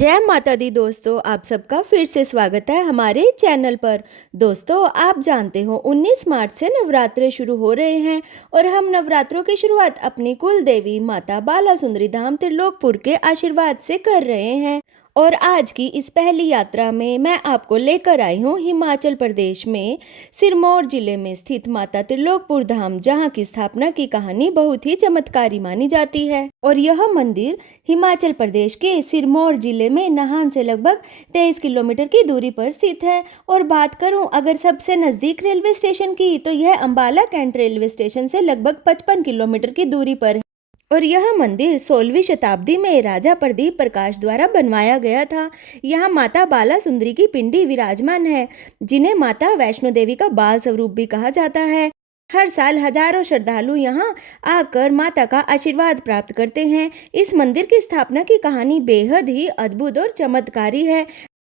जय माता दी दोस्तों, आप सबका फिर से स्वागत है हमारे चैनल पर। दोस्तों, आप जानते हो 19 मार्च से नवरात्रे शुरू हो रहे हैं और हम नवरात्रों की शुरुआत अपनी कुल देवी माता बाला सुंदरी धाम त्रिलोकपुर के आशीर्वाद से कर रहे हैं। और आज की इस पहली यात्रा में मैं आपको लेकर आई हूँ हिमाचल प्रदेश में सिरमौर जिले में स्थित माता त्रिलोकपुर धाम, जहाँ की स्थापना की कहानी बहुत ही चमत्कारी मानी जाती है। और यह मंदिर हिमाचल प्रदेश के सिरमौर जिले में नाहन से लगभग 23 किलोमीटर की दूरी पर स्थित है। और बात करूं अगर सबसे नज़दीक रेलवे स्टेशन की, तो यह अंबाला कैंट रेलवे स्टेशन से लगभग 55 किलोमीटर की दूरी पर है। और यह मंदिर 16वीं शताब्दी में राजा प्रदीप प्रकाश द्वारा बनवाया गया था। यहाँ माता बाला सुंदरी की पिंडी विराजमान है, जिन्हें माता वैष्णो देवी का बाल स्वरूप भी कहा जाता है। हर साल हजारों श्रद्धालु यहाँ आकर माता का आशीर्वाद प्राप्त करते हैं। इस मंदिर की स्थापना की कहानी बेहद ही अद्भुत और चमत्कारी है।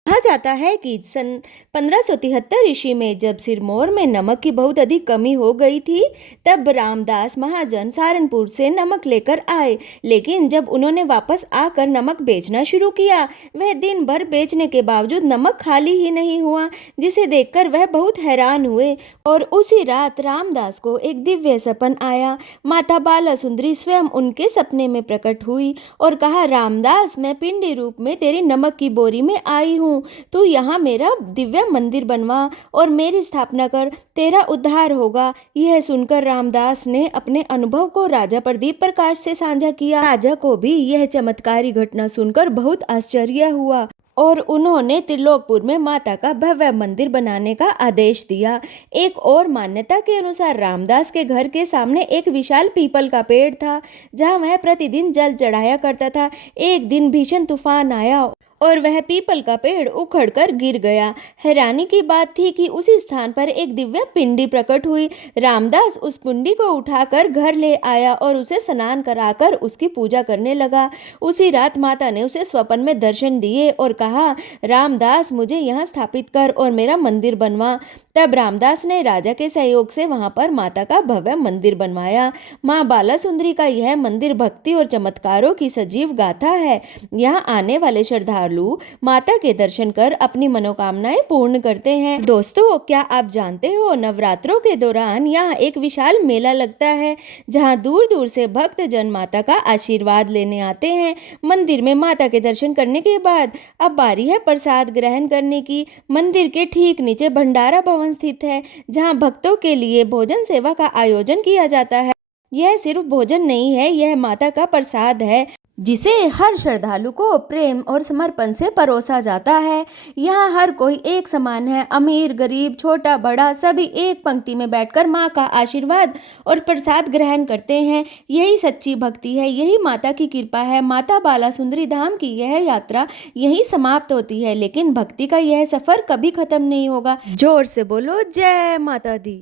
कहा जाता है कि सन 1573 ईस्वी में जब सिरमौर में नमक की बहुत अधिक कमी हो गई थी, तब रामदास महाजन सहारनपुर से नमक लेकर आए। लेकिन जब उन्होंने वापस आकर नमक बेचना शुरू किया, वह दिन भर बेचने के बावजूद नमक खाली ही नहीं हुआ, जिसे देखकर वह बहुत हैरान हुए। और उसी रात रामदास को एक दिव्य सपन आया। माता बाला सुंदरी स्वयं उनके सपने में प्रकट हुई और कहा, रामदास, मैं पिंडी रूप में तेरी नमक की बोरी में आई हूँ। तू यहाँ मेरा दिव्य मंदिर बनवा और मेरी स्थापना कर, तेरा उद्धार होगा। यह सुनकर रामदास ने अपने अनुभव को राजा प्रदीप प्रकाश से साझा किया। राजा को भी यह चमत्कारी घटना सुनकर बहुत आश्चर्य हुआ और उन्होंने त्रिलोकपुर में माता का भव्य मंदिर बनाने का आदेश दिया। एक और मान्यता के अनुसार रामदास के घर के सामने एक विशाल पीपल का पेड़ था, जहां वह प्रतिदिन जल चढ़ाया करता था। एक दिन भीषण तूफान आया और वह पीपल का पेड़ उखड़कर गिर गया। हैरानी की बात थी कि उसी स्थान पर एक दिव्य पिंडी प्रकट हुई। रामदास उस पिंडी को उठाकर घर ले आया और उसे स्नान कराकर उसकी पूजा करने लगा। उसी रात माता ने उसे स्वप्न में दर्शन दिए और कहा, रामदास, मुझे यहाँ स्थापित कर और मेरा मंदिर बनवा। तब रामदास ने राजा के सहयोग से वहां पर माता का भव्य मंदिर बनवाया। माँ बाला सुंदरी का यह मंदिर भक्ति और चमत्कारों की सजीव गाथा है। यहाँ आने वाले श्रद्धालु माता के दर्शन कर अपनी मनोकामनाएं पूर्ण करते हैं। दोस्तों, क्या आप जानते हो नवरात्रों के दौरान यहाँ एक विशाल मेला लगता है, जहाँ दूर दूर से भक्त जन माता का आशीर्वाद लेने आते हैं। मंदिर में माता के दर्शन करने के बाद अब बारी है प्रसाद ग्रहण करने की। मंदिर के ठीक नीचे भंडारा भवन स्थित है, जहां भक्तों के लिए भोजन सेवा का आयोजन किया जाता है। यह सिर्फ भोजन नहीं है, यह माता का प्रसाद है, जिसे हर श्रद्धालु को प्रेम और समर्पण से परोसा जाता है। यहाँ हर कोई एक समान है, अमीर गरीब छोटा बड़ा सभी एक पंक्ति में बैठकर माँ का आशीर्वाद और प्रसाद ग्रहण करते हैं। यही सच्ची भक्ति है, यही माता की कृपा है। माता बाला सुंदरी धाम की यह यात्रा यहीं समाप्त होती है, लेकिन भक्ति का यह सफर कभी खत्म नहीं होगा। जोर से बोलो जय माता दी।